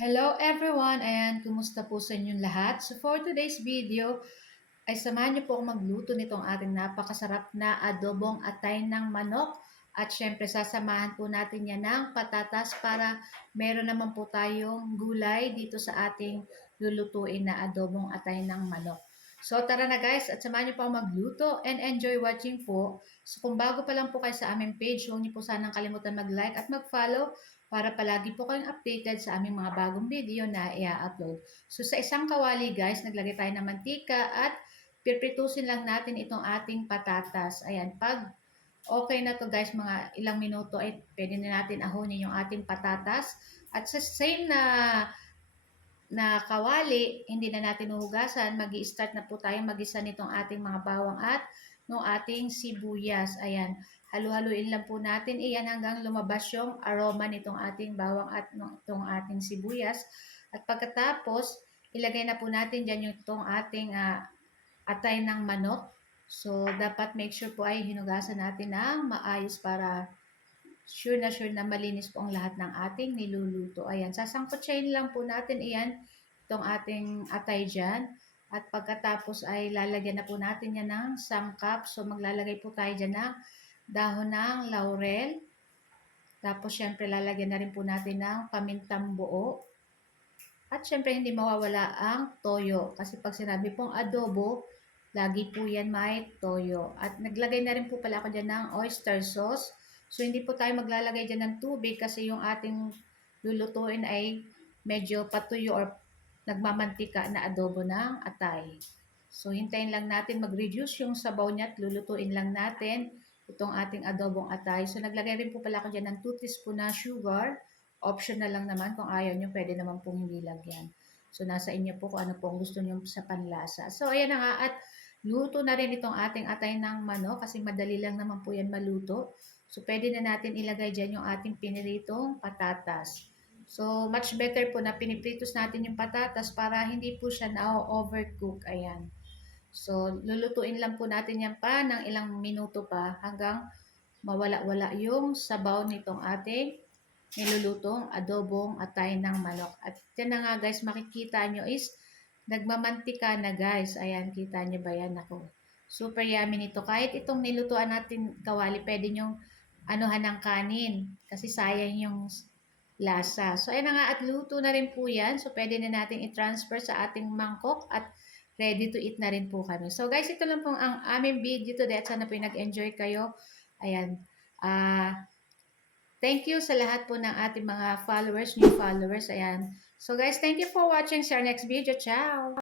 Hello everyone and kumusta po sa inyong lahat? So for today's video ay samahan niyo po akong magluto nitong ating napakasarap na adobong atay ng manok at syempre sasamahan po natin yan ng patatas para meron naman po tayong gulay dito sa ating lulutuin na adobong atay ng manok. So tara na guys at samahan niyo po akong magluto and enjoy watching po. So kung bago pa lang po kayo sa aming page, huwag niyo po sanang kalimutan mag-like at mag-follow para palagi po kayong updated sa aming mga bagong video na i-upload. So sa isang kawali guys, naglagay tayo ng mantika at pipritusin lang natin itong ating patatas. Ayan, pag okay na to guys, mga ilang minuto ay pwede na natin ahonin yung ating patatas. At sa same na kawali, hindi na natin uhugasan, magi-start na po tayo magisa nitong ating mga bawang at ng ating sibuyas. Ayan, halu-haluin lang po natin iyan hanggang lumabas yung aroma nitong ating bawang at itong ating sibuyas. At pagkatapos, ilagay na po natin dyan yung itong ating atay ng manok. So, dapat make sure po ay hinugasan natin ng maayos para sure na malinis po ang lahat ng ating niluluto. Ayan, sasangkutsahin lang po natin iyan, itong ating atay dyan. At pagkatapos ay lalagyan na po natin yan ng sangkap. So, maglalagay po tayo dyan ng dahon ng laurel. Tapos, syempre, lalagyan na rin po natin ng pamintang buo. At syempre, hindi mawawala ang toyo. Kasi pag sinabi pong adobo, lagi po yan may toyo. At naglagay na rin po pala ako dyan ng oyster sauce. So, hindi po tayo maglalagay dyan ng tubig kasi yung ating lulutuin ay medyo patuyo or nagmamantika na adobo ng atay. So, hintayin lang natin mag-reduce yung sabaw niya at lulutuin lang natin itong ating adobong atay. So, naglagay rin po pala ako dyan ng 2 teaspoon na sugar. Optional lang naman. Kung ayaw nyo, pwede naman pong hindi lagyan. So, nasa inyo po kung ano po ang gusto nyo sa panlasa. So, ayan na nga. At luto na rin itong ating atay ng manok kasi madali lang naman po yan maluto. So, pwede na natin ilagay dyan yung ating piniritong patatas. So, much better po na pinipritos natin yung patatas para hindi po siya na-overcook. Ayan. So, lulutuin lang po natin yan pa ng ilang minuto pa hanggang mawala-wala yung sabaw nitong ating nilulutong adobong atay ng manok. At yan na nga guys, makikita nyo is nagmamantika na guys. Ayan, kita nyo ba yan? Ako, super yummy nito. Kahit itong nilutuan natin kawali, pwede nyong anuhan ng kanin. Kasi sayang yung lasa. So, ayan na nga at luto na rin po yan. So, pwede na natin i-transfer sa ating mangkok at ready to eat na rin po kami. So, guys, ito lang po ang aming video today at sana po nag-enjoy kayo. Ayan. Thank you sa lahat po ng ating mga followers, new followers. Ayan. So guys, thank you for watching. See you next video. Ciao!